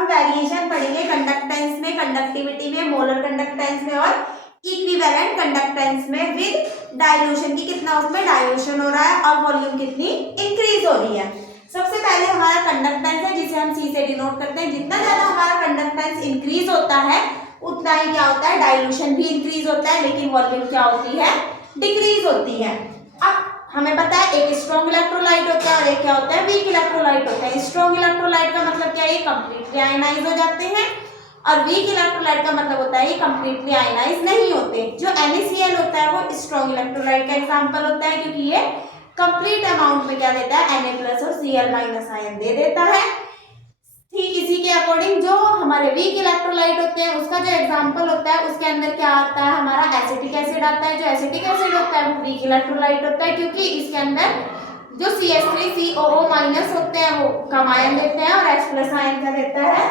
हम वेरिएशन पढ़ेंगे कंडक्टेंस में, कंडक्टिविटी में, मोलर कंडक्टेंस में और इक्विवेलेंट कंडक्टेंस में विद डाइल्यूशन की कितना उसमें डाइल्यूशन हो रहा है और वॉल्यूम कितनी इंक्रीज हो रही है। सबसे पहले हमारा कंडक्टेंस है जिसे हम सी से डिनोट करते हैं। जितना ज्यादा हमारा कंडक्टेंस इंक्रीज होता है उतना ही क्या होता है, डाइल्यूशन भी इंक्रीज होता है, लेकिन वॉल्यूम क्या होती है, डिक्रीज होती है। अब हमें पता है एक स्ट्रॉन्ग इलेक्ट्रोलाइट होता है और एक क्या होता है, वीक इलेक्ट्रोलाइट होता है। स्ट्रॉन्ग इलेक्ट्रोलाइट का मतलब क्या है, ये कंप्लीटली आयनाइज हो जाते हैं और वीक इलेक्ट्रोलाइट का मतलब होता है ये कंप्लीटली आयनाइज नहीं होते। जो NaCl होता है वो स्ट्रॉन्ग इलेक्ट्रोलाइट का एग्जांपल होता है क्योंकि ये कंप्लीट अमाउंट में क्या देता है, Na+ और Cl- आयन दे देता है। ठीक इसी के अकॉर्डिंग जो हमारे वीक इलेक्ट्रोलाइट होते हैं उसका जो एग्जांपल होता है उसके अंदर क्या आता है, हमारा एसिटिक एसिड आता है। जो एसिटिक एसिड होता है वो वीक इलेक्ट्रोलाइट होता है क्योंकि इसके अंदर जो CH3COO- होते हैं वो कम आयन देते हैं और H+ आयन का देता है,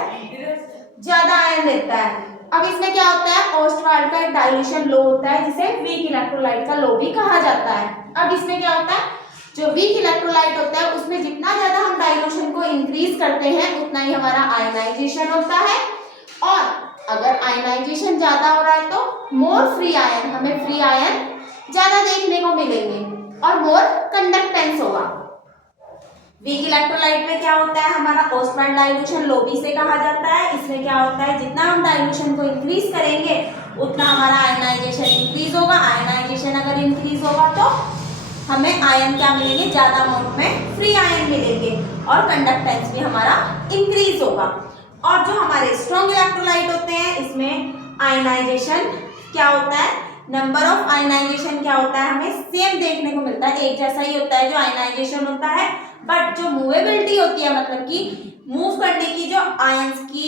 ज्यादा आयन देता है। अब इसमें क्या होता है, ओस्टवाल्ड का एक डाइल्यूशन लो होता है जिसे वीक इलेक्ट्रोलाइट का लो भी कहा जाता है। अब इसमें क्या होता है, जो वीक इलेक्ट्रोलाइट होता है उसमें जितना ज्यादा हम डाइल्यूशन को इंक्रीज करते हैं उतना ही हमारा आयनाइजेशन होता है और अगर आयनाइजेशन ज्यादा हो रहा है तो मोर फ्री आयन, हमें फ्री आयन ज्यादा देखने को मिलेंगे और मोर कंडक्टेंस होगा। वीक इलेक्ट्रोलाइट में क्या होता है, हमारा ओस्टवाल्ड डाइल्यूशन लो भी से कहा जाता है। इसमें क्या होता है, जितना हम डाइल्यूशन को इंक्रीज करेंगे उतना हमारा आयनाइजेशन इंक्रीज होगा। आयनाइजेशन अगर इंक्रीज होगा तो हमें आयन क्या मिलेंगे, ज्यादा अमाउंट में फ्री आयन मिलेंगे और कंडक्टेंस भी हमारा इंक्रीज होगा। और जो हमारे स्ट्रॉन्ग इलेक्ट्रोलाइट होते हैं इसमें आयनाइजेशन क्या होता है, नंबर ऑफ आयनाइजेशन क्या होता है, हमें सेम देखने को मिलता है, एक जैसा ही होता है जो आयनाइजेशन होता है। बट जो मूवेबिलिटी होती है, मतलब कि मूव करने की जो आयंस की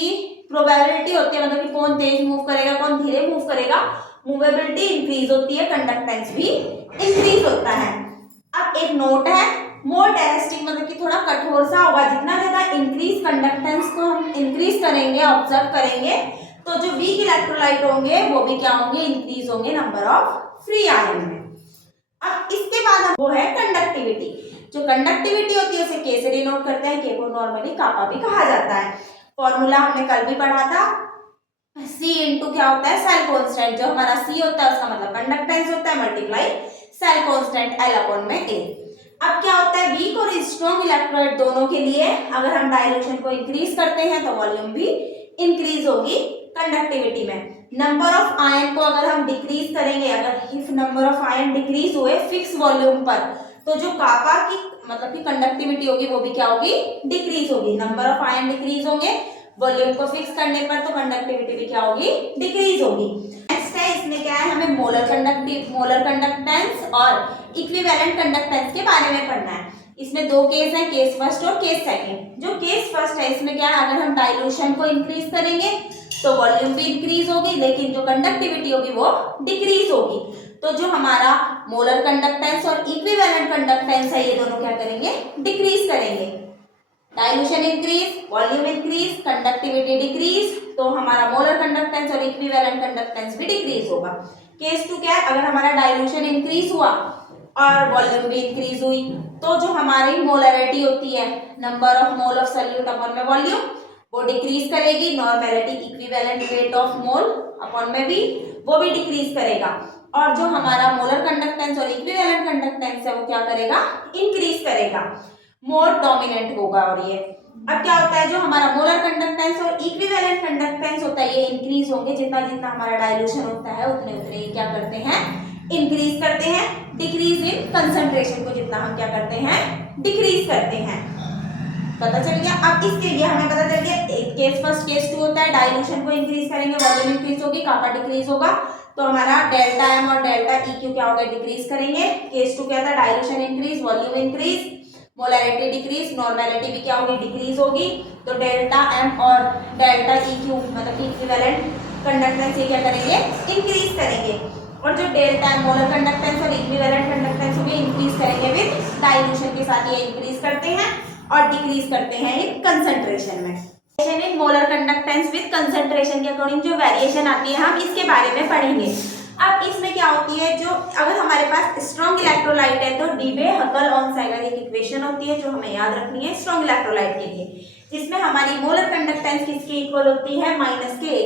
प्रोबेबिलिटी होती है, मतलब कि कौन तेज मूव करेगा कौन धीरे मूव करेगा, मूवेबिलिटी इंक्रीज होती है, कंडक्टेंस भी इंक्रीज होता है। अब एक नोट है, मोर टेरेस्टिक मतलब कि थोड़ा कठोर सा होगा। जितना ज्यादा इंक्रीज कंडक्टेंस को हम इंक्रीज करेंगे, ऑब्जर्व करेंगे, तो जो वीक इलेक्ट्रोलाइट होंगे वो भी क्या होंगे, इंक्रीज होंगे नंबर ऑफ फ्री आयन में। अब इसके बाद वो है कंडक्टिविटी। जो कंडक्टिविटी होती है उसे के से डिनोट करते हैं, के को नॉर्मली कापा भी कहा जाता है। फॉर्मूला हमने कल भी पढ़ा था, C इंटू क्या होता है, सेल कांस्टेंट। जो हमारा C होता है उसका मतलब कंडक्टेंस होता है, मल्टीप्लाई सेल कांस्टेंट L/A। अब क्या होता है, वीक और स्ट्रॉन्ग इलेक्ट्रोलाइट दोनों के लिए अगर हम डाइल्यूशन को इंक्रीज करते हैं तो वॉल्यूम भी इंक्रीज होगी कंडक्टिविटी में। नंबर ऑफ आयन को अगर हम डिक्रीज करेंगे, अगर if number of ion decrease हुए फिक्स वॉल्यूम पर, तो जो कापा की मतलब कि कंडक्टिविटी होगी वो भी क्या होगी, डिक्रीज होगी। नंबर ऑफ आयन डिक्रीज होंगे, वॉल्यूम को फिक्स करने पर तो कंडक्टिविटी भी क्या होगी, डिक्रीज होगी। नेक्स्ट है, इसमें क्या है, हमें मोलर कंडक्टेंस और इक्विवेलेंट कंडक्टेंस के बारे में पढ़ना है। इसमें दो केस है, केस फर्स्ट और केस सेकंड। जो केस फर्स्ट है इसमें क्या है, अगर हम डाइल्यूशन को इंक्रीज करेंगे तो वॉल्यूम भी इंक्रीज होगी, लेकिन जो कंडक्टिविटी होगी वो डिक्रीज होगी। तो जो हमारा मोलर कंडक्टेंस और इक्विवेलेंट कंडक्टेंस है ये दोनों क्या करेंगे, डिक्रीज करेंगे। Dilution increase, volume increase, conductivity decrease, तो हमारा मोलर कंडक्टेंस और इक्विवेलेंट कंडक्टेंस भी डिक्रीज होगा। केस टू क्या है, अगर हमारा डाइल्यूशन इंक्रीज हुआ और वॉल्यूम भी इंक्रीज हुई तो जो हमारी मोलरिटी होती है, number of mole of solute upon में वॉल्यूम, वो डिक्रीज करेगी। Normality equivalent rate of mole upon में भी वो भी डिक्रीज करेगा। और जो हमारा मोलर कंडक्टेंस और इक्विवेलेंट कंडक्टेंस है वो क्या करेगा, इंक्रीज करेगा, मोर डोमिनेंट होगा। और ये अब क्या होता है, जो हमारा मोलर कंडक्टेंस और इक्विवेलेंट कंडक्टेंस होता है ये इंक्रीज होंगे, जितना जितना हमारा डाइल्यूशन होता है उतने उतने ये क्या करते हैं, इंक्रीज करते हैं। डिक्रीज इन कंसंट्रेशन को जितना हम क्या करते हैं, डिक्रीज करते हैं। पता चल गया। अब इसके लिए हमें पता चल गया, केस फर्स्ट केस टू होता है, डाइल्यूशन को इंक्रीज करेंगे वॉल्यूम इंक्रीज होगी, कापा डिक्रीज होगा, तो हमारा डेल्टा एम और डेल्टा EQ क्या होगा, डिक्रीज करेंगे। केस टू क्या था, dilution increase, volume increase, molarity decrease, normality भी क्या होगी, डिक्रीज होगी। तो डेल्टा एम और डेल्टा EQ मतलब इक्विवेलेंट कंडक्टेंस ये क्या करेंगे, इंक्रीज करेंगे। और जो डेल्टा एम मोलर कंडक्टेंस और इक्विवेलेंट कंडक्टेंस होगी इंक्रीज करेंगे विद डाइल्यूशन के साथ, ये इंक्रीज करते हैं और डिक्रीज करते हैं इन कंसंट्रेशन में। इन मोलर कंडक्टेंस विद कंसंट्रेशन के अकॉर्डिंग जो वेरिएशन आती है हम इसके बारे में पढ़ेंगे। अब इसमें क्या होती है, जो अगर हमारे पास स्ट्रॉन्ग इलेक्ट्रोलाइट है तो डीबे हकल ऑन सैगर एक इक्वेशन होती है जो हमें याद रखनी है स्ट्रॉन्ग इलेक्ट्रोलाइट के लिए। जिसमें हमारी मोलर कंडक्टेंस किसके इक्वल होती है, माइनस के।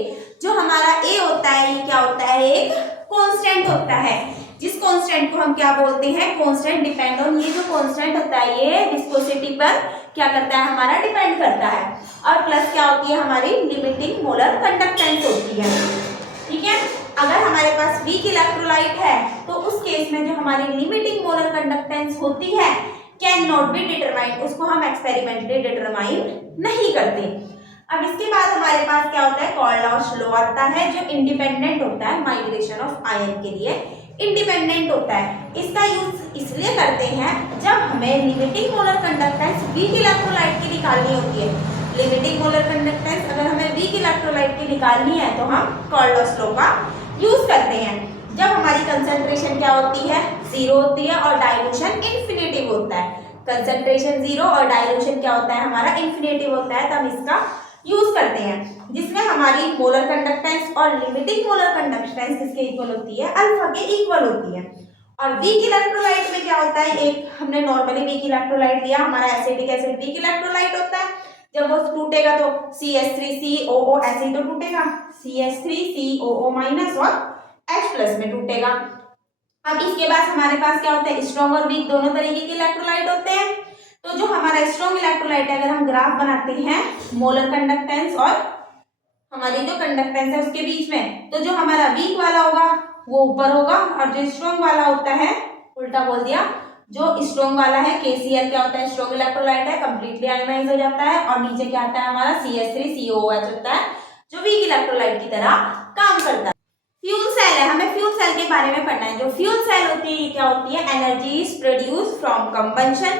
जो हमारा ए होता है ये क्या होता है, एक कांस्टेंट होता है, जिस कांस्टेंट को हम क्या बोलते हैं, कांस्टेंट डिपेंड ऑन। ये जो कांस्टेंट होता है ये विस्कोसिटी पर क्या करता है, हमारा डिपेंड करता है। और प्लस क्या होती है, हमारी लिमिटिंग मोलर कंडक्टेंस होती है। ठीक है, अगर हमारे पास वीक इलेक्ट्रोलाइट है तो उस केस में जो हमारी लिमिटिंग मोलर कंडक्टेंस होती है कैन नॉट बी डिटरमाइंड, उसको हम एक्सपेरिमेंटली डिटरमाइन नहीं करते। अब इसके बाद हमारे पास क्या होता है, कॉर्लॉश लॉ आता है, जो इंडिपेंडेंट होता है माइग्रेशन ऑफ आयन के लिए, इंडिपेंडेंट होता है। इसका यूज इसलिए करते हैं जब हमें limiting molar conductance weak electrolyte की निकालनी होती है। लिमिटिंग मोलर कंडक्टेंस अगर हमें वीक इलेक्ट्रोलाइट की निकालनी है तो हम कॉर्लॉश लॉ का यूज करते हैं। जब हमारी कंसंट्रेशन क्या होती है, जीरो होती है और डाइल्यूशन इन्फिनिटिव होता है। कंसंट्रेशन जीरो और डाइल्यूशन क्या होता है, हमारा इन्फिनिटिव होता है, तब इसका यूज करते हैं। जिसमें हमारी मोलर कंडक्टेंस और लिमिटिंग मोलर कंडक्टेंस किसके इक्वल होती है, अल्फा के इक्वल होती है। और वीक इलेक्ट्रोलाइट में क्या होता है, एक हमने नॉर्मली वीक इलेक्ट्रोलाइट लिया, हमारा एसिटिक एसिड वीक इलेक्ट्रोलाइट होता है। जब वो टूटेगा तो CH3COO ऐसे ही तो टूटेगा, CH3COO माइनस और H+ में टूटेगा। अब इसके बाद हमारे पास क्या होता है, स्ट्रॉन्ग और वीक दोनों तरीके के इलेक्ट्रोलाइट होते हैं। तो जो हमारा स्ट्रॉन्ग इलेक्ट्रोलाइट है, अगर हम ग्राफ बनाते हैं मोलर कंडक्टेंस और हमारी जो कंडक्टेंस है उसके बीच में, तो जो हमारा वीक वाला होगा वो ऊपर होगा और जो स्ट्रॉन्ग वाला होता है, उल्टा बोल दिया, जो स्ट्रॉन्ग वाला है KCl क्या होता है, स्ट्रॉन्ग इलेक्ट्रोलाइट है, कंप्लीटली आयोनाइज हो जाता है। और नीचे क्या आता है हमारा CH3COOH होता है, जो वीक इलेक्ट्रोलाइट की तरह काम करता है। फ्यूल सेल है, हमें फ्यूल सेल के बारे में पढ़ना है। जो फ्यूल सेल होती है ये क्या होती है, energy is produce from combustion.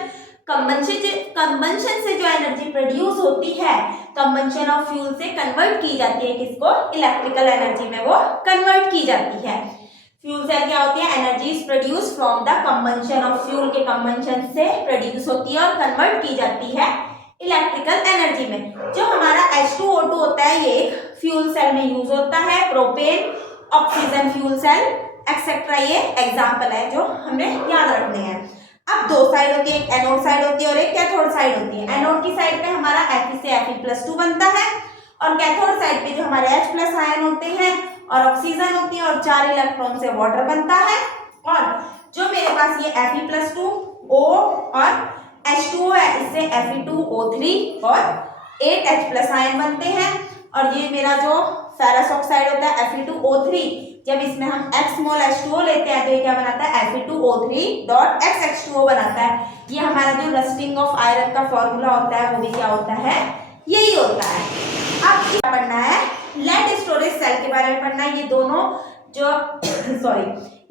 Combustion से जो एनर्जी प्रोड्यूस होती है, कंबंशन ऑफ फ्यूल से कन्वर्ट की जाती है किसको, इलेक्ट्रिकल एनर्जी में वो कन्वर्ट की जाती है। फ्यूल सेल क्या होती है, energy is produce from the combustion of fuel के कंबंशन से प्रोड्यूस होती है और कन्वर्ट की जाती है इलेक्ट्रिकल एनर्जी में। जो हमारा H2O2 होता है ये एक फ्यूल सेल में यूज होता है। Propane, oxygen fuel cell etcetera ये एग्जाम्पल है जो हमें याद रखने हैं। अब दो साइड होती है, एक एनोड साइड होती है और एक कैथोड साइड होती है। एनोड की साइड पे हमारा Fe से Fe+2 बनता है और कैथोड साइड पे जो हमारे H+ आयन होते हैं और ऑक्सीजन होती है और 4 इलेक्ट्रॉन से वाटर बनता है। और जो मेरे पास ये Fe+2O और H2O है, इससे Fe2O3 और 8 H+ आयन बनते हैं। और ये मेरा जो फेरस ऑक्साइड होता है Fe2O3, जब इसमें हम x मोल H2O लेते हैं तो ये क्या बनाता है, Fe2O3.xH2O बनाता है। ये हमारा जो रस्टिंग ऑफ आयरन का फॉर्मूला होता है वो भी क्या होता है, यही होता है। अब क्या पढ़ना है, लेड स्टोरेज सेल के बारे में पढ़ना है। ये दोनों जो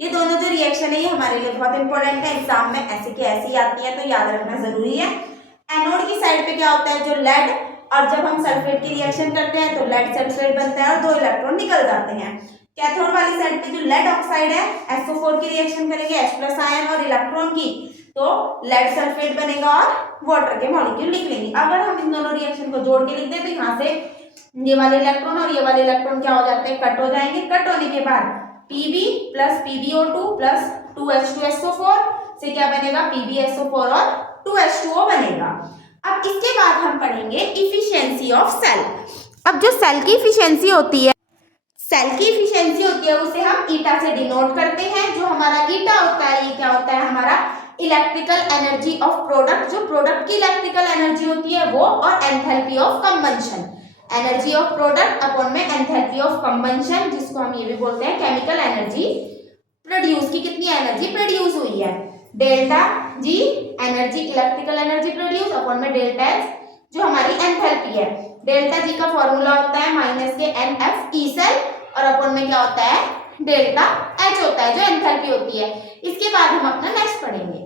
ये दोनों जो रिएक्शन है ये हमारे लिए बहुत इंपॉर्टेंट है, एग्जाम में ऐसे की ऐसी आती है तो याद रखना जरूरी है। एनोड की साइड पे क्या होता है, जो लेड, और जब हम सल्फेट की रिएक्शन करते हैं तो लेड सल्फेट बनता है और 2 इलेक्ट्रॉन निकल जाते हैं। कैथोड वाली साइड पे जो लेड ऑक्साइड है, SO4 की रिएक्शन करेंगे H+ आयन और इलेक्ट्रॉन की, तो लेड सल्फेट बनेगा और वाटर के मॉलिक्यूल निकलेंगे। अगर हम इन दोनों रिएक्शन को जोड़ के लिख दें तो यहाँ से ये वाले इलेक्ट्रॉन और ये वाले इलेक्ट्रॉन क्या हो जाते हैं, कट हो जाएंगे। कट होने के बाद Pb + PbO2 + 2H2SO4 से क्या बनेगा, PbSO4 और 2H2O बनेगा। अब इसके बाद हम पढ़ेंगे इफिशियंसी ऑफ सेल। अब जो सेल की इफिशियंसी होती है, उसे हम ईटा से डिनोट करते हैं। जो हमारा ईटा होता है ये क्या होता है, हमारा इलेक्ट्रिकल एनर्जी ऑफ प्रोडक्ट, जो प्रोडक्ट की इलेक्ट्रिकल एनर्जी होती है वो, और enthalpy of combustion, energy of product upon में एंथैल्पी ऑफ कंबंशन, जिसको हम ये भी बोलते हैं केमिकल एनर्जी प्रोड्यूस की, कितनी एनर्जी प्रोड्यूस हुई है। Delta G energy, electrical energy produce upon में डेल्टा एच जो हमारी एंथैल्पी है। डेल्टा जी का फॉर्मूला होता है -NF ई सेल और अपॉन में क्या होता है, डेल्टा एच होता है जो एंथैल्पी होती है। इसके बाद हम अपना नेक्स्ट पढ़ेंगे।